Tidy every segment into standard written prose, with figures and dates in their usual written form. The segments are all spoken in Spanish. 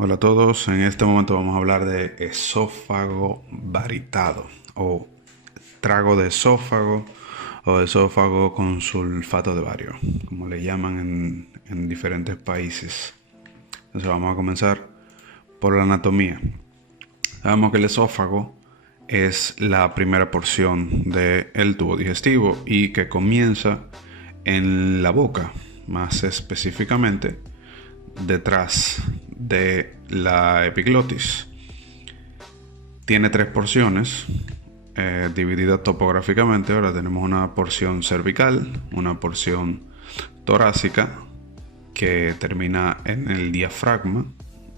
Hola a todos, en este momento vamos a hablar de esófago varitado o trago de esófago o esófago con sulfato de bario, como le llaman en diferentes países. Entonces vamos a comenzar por la anatomía. Sabemos que el esófago es la primera porción del tubo digestivo y que comienza en la boca, más específicamente detrás de la epiglotis. Tiene tres porciones divididas topográficamente. Ahora tenemos una porción cervical, una porción torácica que termina en el diafragma,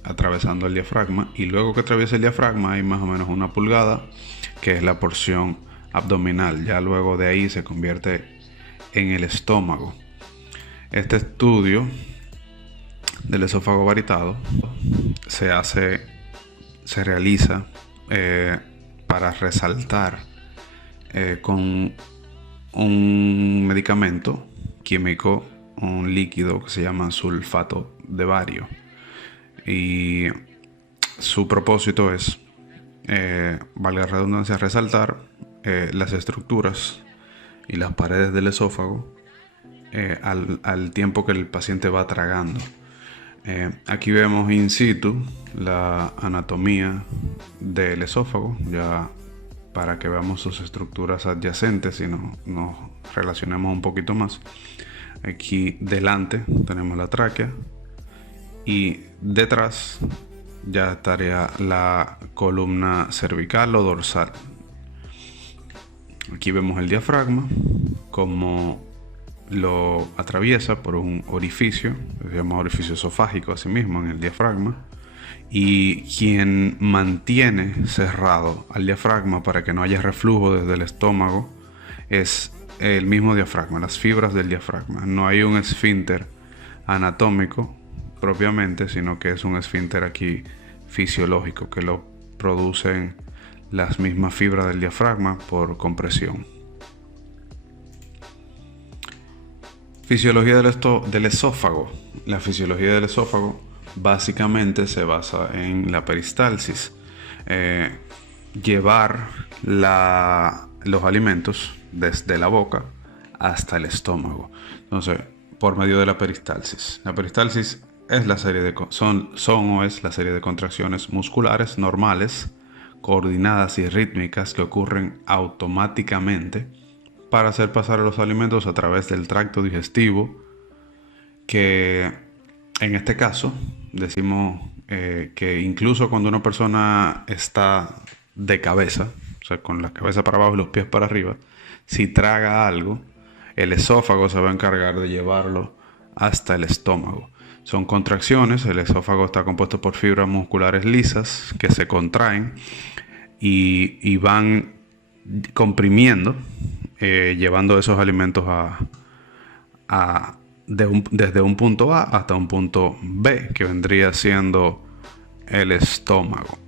atravesando el diafragma, y luego que atraviesa el diafragma hay más o menos una pulgada que es la porción abdominal. Ya luego de ahí se convierte en el estómago. Este estudio del esófago varitado se realiza para resaltar con un medicamento químico, un líquido que se llama sulfato de bario, y su propósito es, valga la redundancia, resaltar las estructuras y las paredes del esófago al tiempo que el paciente va tragando. Aquí vemos in situ la anatomía del esófago, ya para que veamos sus estructuras adyacentes y nos relacionemos un poquito más. Aquí delante tenemos la tráquea y detrás ya estaría la columna cervical o dorsal. Aquí vemos el diafragma, como lo atraviesa por un orificio, se llama orificio esofágico asimismo en el diafragma, y quien mantiene cerrado al diafragma para que no haya reflujo desde el estómago es el mismo diafragma, las fibras del diafragma. No hay un esfínter anatómico propiamente, sino que es un esfínter aquí fisiológico que lo producen las mismas fibras del diafragma por compresión. Fisiología del esófago. La fisiología del esófago básicamente se basa en la peristalsis. Llevar los alimentos desde la boca hasta el estómago. Entonces, por medio de la peristalsis. La peristalsis es la serie de es la serie de contracciones musculares normales, coordinadas y rítmicas que ocurren automáticamente para hacer pasar los alimentos a través del tracto digestivo, que en este caso decimos que incluso cuando una persona está de cabeza, o sea, con la cabeza para abajo y los pies para arriba, si traga algo, el esófago se va a encargar de llevarlo hasta el estómago. Son contracciones, el esófago está compuesto por fibras musculares lisas que se contraen y van comprimiendo, llevando esos alimentos desde un punto A hasta un punto B, que vendría siendo el estómago.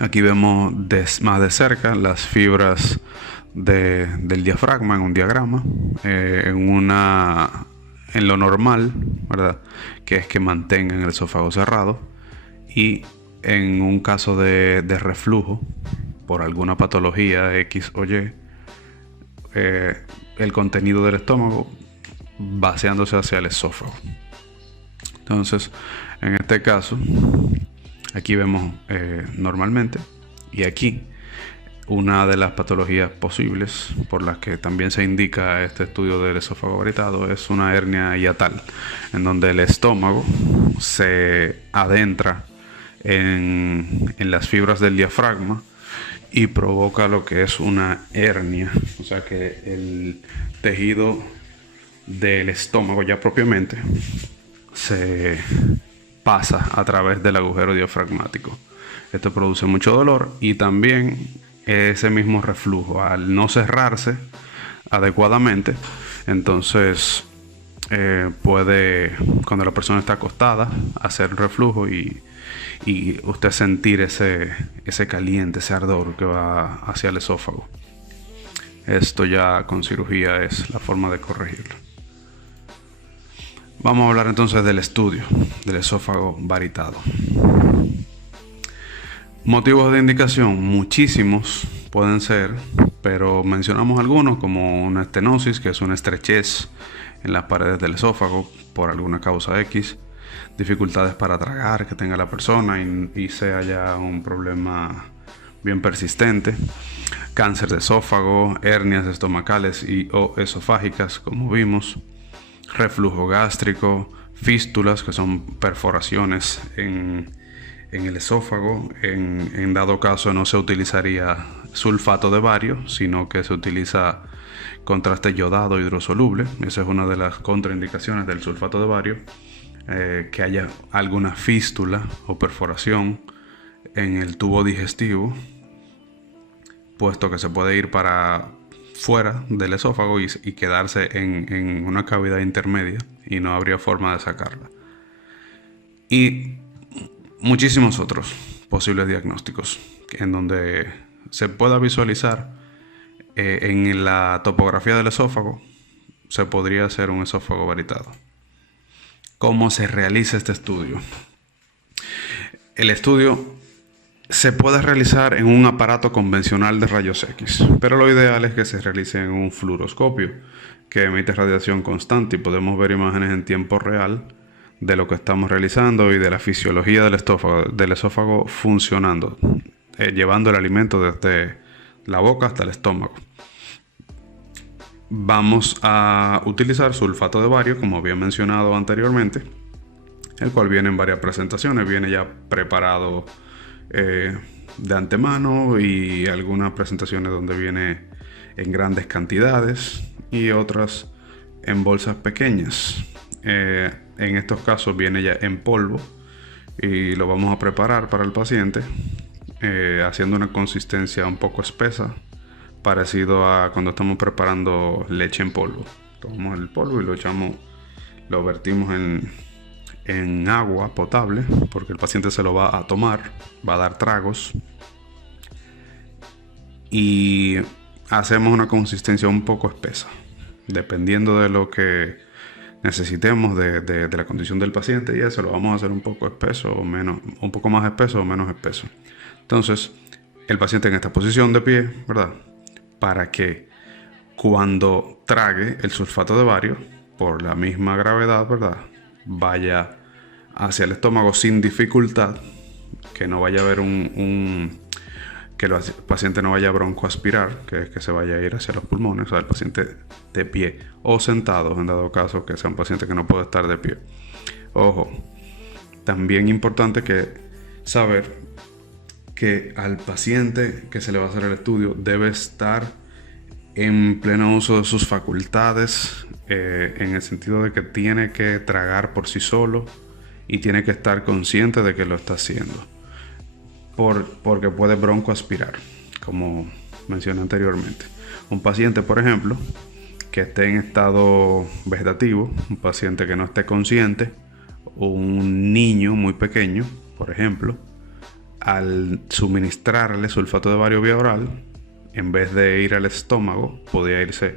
Aquí vemos más de cerca las fibras del diafragma en un diagrama, en lo normal, ¿verdad?, que es que mantengan el esófago cerrado, y en un caso de reflujo por alguna patología X o Y, el contenido del estómago vaciándose hacia el esófago. Entonces, en este caso, aquí vemos normalmente, y aquí una de las patologías posibles por las que también se indica este estudio del esófago varitado es una hernia hiatal, en donde el estómago se adentra en las fibras del diafragma y provoca lo que es una hernia, o sea que el tejido del estómago ya propiamente se pasa a través del agujero diafragmático. Esto produce mucho dolor y también ese mismo reflujo, al no cerrarse adecuadamente, entonces puede, cuando la persona está acostada, hacer reflujo y usted sentir ese caliente, ese ardor que va hacia el esófago. Esto ya con cirugía es la forma de corregirlo. Vamos a hablar entonces del estudio del esófago varitado. Motivos de indicación, muchísimos pueden ser, pero mencionamos algunos como una estenosis, que es una estrechez en las paredes del esófago por alguna causa X, dificultades para tragar que tenga la persona y sea ya un problema bien persistente, cáncer de esófago, hernias estomacales y o esofágicas, como vimos, reflujo gástrico, fístulas, que son perforaciones en el esófago. En dado caso no se utilizaría sulfato de bario, sino que se utiliza contraste yodado hidrosoluble. Esa es una de las contraindicaciones del sulfato de bario, que haya alguna fístula o perforación en el tubo digestivo, puesto que se puede ir para fuera del esófago y quedarse en una cavidad intermedia y no habría forma de sacarla. Y muchísimos otros posibles diagnósticos en donde se pueda visualizar en la topografía del esófago, se podría hacer un esófago varietado. ¿Cómo se realiza este estudio? El estudio se puede realizar en un aparato convencional de rayos X, pero lo ideal es que se realice en un fluoroscopio que emite radiación constante y podemos ver imágenes en tiempo real de lo que estamos realizando y de la fisiología del esófago funcionando, llevando el alimento desde la boca hasta el estómago. Vamos a utilizar sulfato de bario, como había mencionado anteriormente, el cual viene en varias presentaciones, viene ya preparado de antemano, y algunas presentaciones donde viene en grandes cantidades y otras en bolsas pequeñas. En estos casos viene ya en polvo y lo vamos a preparar para el paciente, haciendo una consistencia un poco espesa, parecido a cuando estamos preparando leche en polvo. Tomamos el polvo y lo vertimos en agua potable, porque el paciente se lo va a tomar, va a dar tragos, y hacemos una consistencia un poco espesa, dependiendo de lo que necesitemos de la condición del paciente, y eso lo vamos a hacer un poco espeso o menos, un poco más espeso o menos espeso. Entonces, el paciente en esta posición de pie, ¿verdad? Para que cuando trague el sulfato de bario, por la misma gravedad, ¿verdad?, vaya hacia el estómago sin dificultad, que no vaya a haber que el paciente no vaya a broncoaspirar, que es que se vaya a ir hacia los pulmones, o sea, el paciente de pie o sentado, en dado caso que sea un paciente que no puede estar de pie. Ojo, también importante que saber que al paciente que se le va a hacer el estudio debe estar en pleno uso de sus facultades, en el sentido de que tiene que tragar por sí solo y tiene que estar consciente de que lo está haciendo, porque puede broncoaspirar, como mencioné anteriormente. Un paciente, por ejemplo, que esté en estado vegetativo, un paciente que no esté consciente, o un niño muy pequeño, por ejemplo, al suministrarle sulfato de bario vía oral, en vez de ir al estómago, podría irse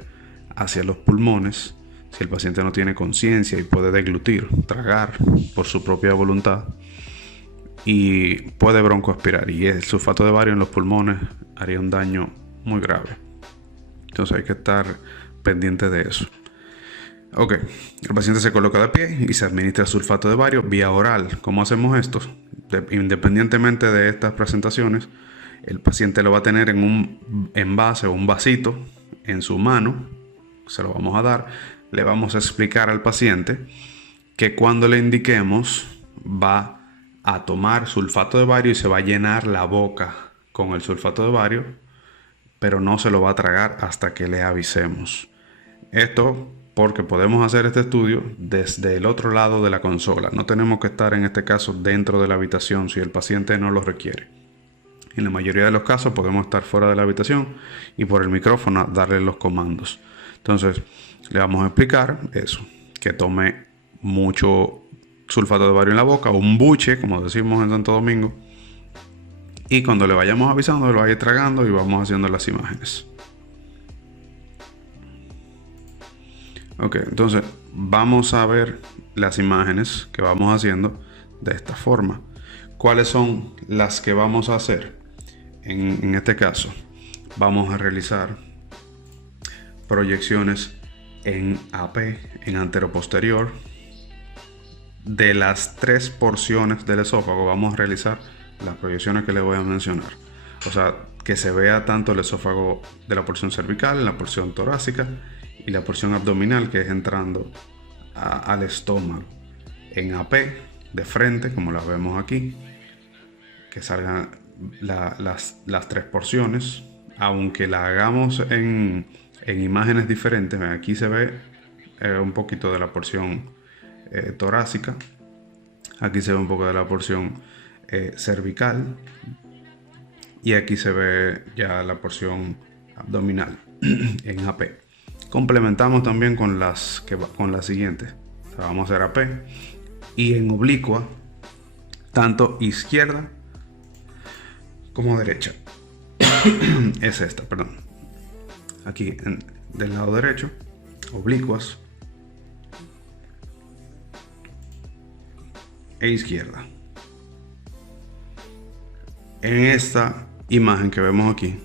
hacia los pulmones. Si el paciente no tiene conciencia y puede deglutir, tragar por su propia voluntad, y puede broncoaspirar, y el sulfato de bario en los pulmones haría un daño muy grave. Entonces hay que estar pendiente de eso. Ok, el paciente se coloca de pie y se administra sulfato de bario vía oral. ¿Cómo hacemos esto? Independientemente de estas presentaciones, el paciente lo va a tener en un envase o un vasito en su mano, se lo vamos a dar. Le vamos a explicar al paciente que cuando le indiquemos va a tomar sulfato de bario y se va a llenar la boca con el sulfato de bario, pero no se lo va a tragar hasta que le avisemos. Esto porque podemos hacer este estudio desde el otro lado de la consola. No tenemos que estar en este caso dentro de la habitación si el paciente no lo requiere. En la mayoría de los casos podemos estar fuera de la habitación y por el micrófono darle los comandos. Entonces le vamos a explicar eso, que tome mucho sulfato de bario en la boca, un buche, como decimos en Santo Domingo, y cuando le vayamos avisando, lo vaya tragando y vamos haciendo las imágenes. Ok, entonces vamos a ver las imágenes que vamos haciendo de esta forma. ¿cuáles son las que vamos a hacer? En este caso, vamos a realizar proyecciones en AP, en anteroposterior. De las 3 porciones del esófago vamos a realizar las proyecciones que les voy a mencionar. O sea, que se vea tanto el esófago de la porción cervical, la porción torácica y la porción abdominal, que es entrando al estómago. En AP, de frente, como las vemos aquí, que salgan las 3 porciones. Aunque la hagamos en imágenes diferentes, aquí se ve un poquito de la porción torácica, aquí se ve un poco de la porción cervical, y aquí se ve ya la porción abdominal en AP. Complementamos también con las siguientes. O sea, vamos a hacer AP y en oblicua, tanto izquierda como derecha. Es esta, perdón. Aquí del lado derecho, oblicuas e izquierda. En esta imagen que vemos aquí,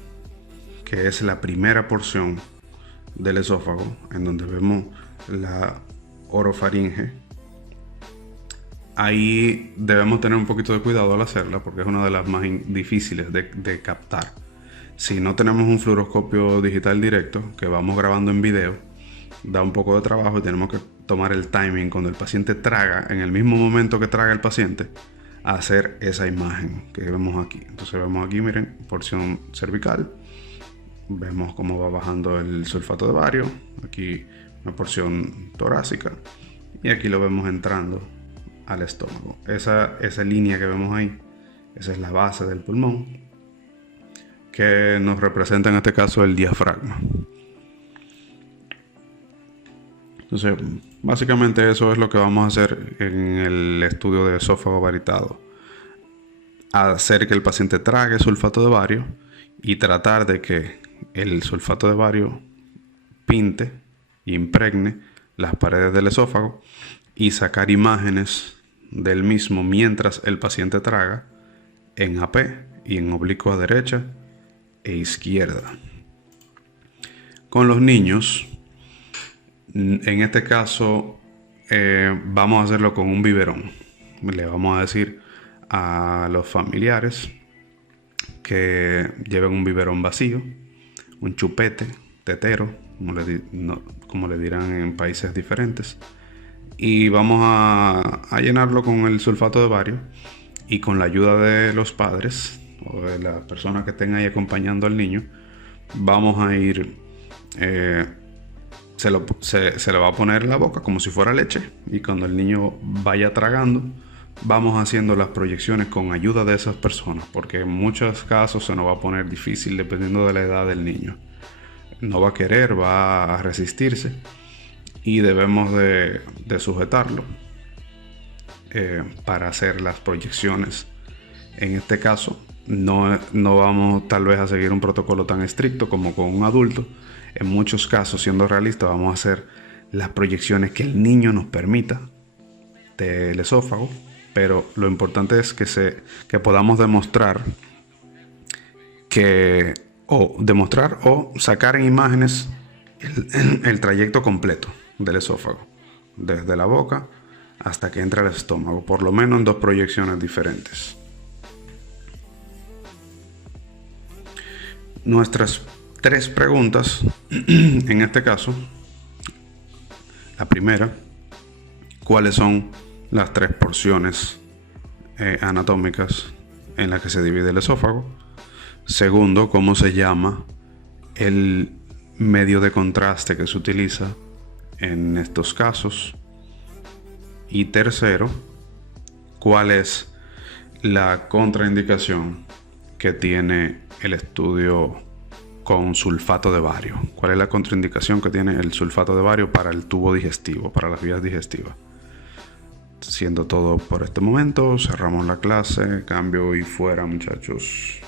que es la primera porción del esófago, en donde vemos la orofaringe, ahí debemos tener un poquito de cuidado al hacerla, porque es una de las más difíciles de captar. Si no tenemos un fluoroscopio digital directo que vamos grabando en video, da un poco de trabajo y tenemos que tomar el timing cuando el paciente traga, en el mismo momento que traga el paciente, a hacer esa imagen que vemos aquí. Entonces vemos aquí, miren, porción cervical, vemos cómo va bajando el sulfato de bario, aquí una porción torácica, y aquí lo vemos entrando al estómago. Esa línea que vemos ahí, esa es la base del pulmón, que nos representa en este caso el diafragma. Entonces, básicamente eso es lo que vamos a hacer en el estudio de esófago varitado. Hacer que el paciente trague sulfato de bario y tratar de que el sulfato de bario pinte e impregne las paredes del esófago y sacar imágenes del mismo mientras el paciente traga en AP y en oblicua derecha e izquierda. Con los niños, en este caso, vamos a hacerlo con un biberón. Le vamos a decir a los familiares que lleven un biberón vacío, un chupete, tetero, como le dirán en países diferentes, y vamos a llenarlo con el sulfato de bario, y con la ayuda de los padres o de la persona que estén ahí acompañando al niño, vamos a ir se le va a poner en la boca como si fuera leche, y cuando el niño vaya tragando, vamos haciendo las proyecciones con ayuda de esas personas, porque en muchos casos se nos va a poner difícil dependiendo de la edad del niño. No va a querer, va a resistirse, y debemos de sujetarlo para hacer las proyecciones. En este caso no vamos tal vez a seguir un protocolo tan estricto como con un adulto. En muchos casos, siendo realistas, vamos a hacer las proyecciones que el niño nos permita del esófago, pero lo importante es que podamos demostrar o sacar en imágenes el trayecto completo del esófago, desde la boca hasta que entra al estómago, por lo menos en 2 proyecciones diferentes. Nuestras 3 preguntas, en este caso, la primera, ¿cuáles son las 3 porciones anatómicas en las que se divide el esófago? Segundo, ¿cómo se llama el medio de contraste que se utiliza en estos casos? Y tercero, ¿cuál es la contraindicación que tiene el estudio con sulfato de bario? ¿Cuál es la contraindicación que tiene el sulfato de bario para el tubo digestivo, para las vías digestivas? Siendo todo por este momento, cerramos la clase. Cambio y fuera, muchachos.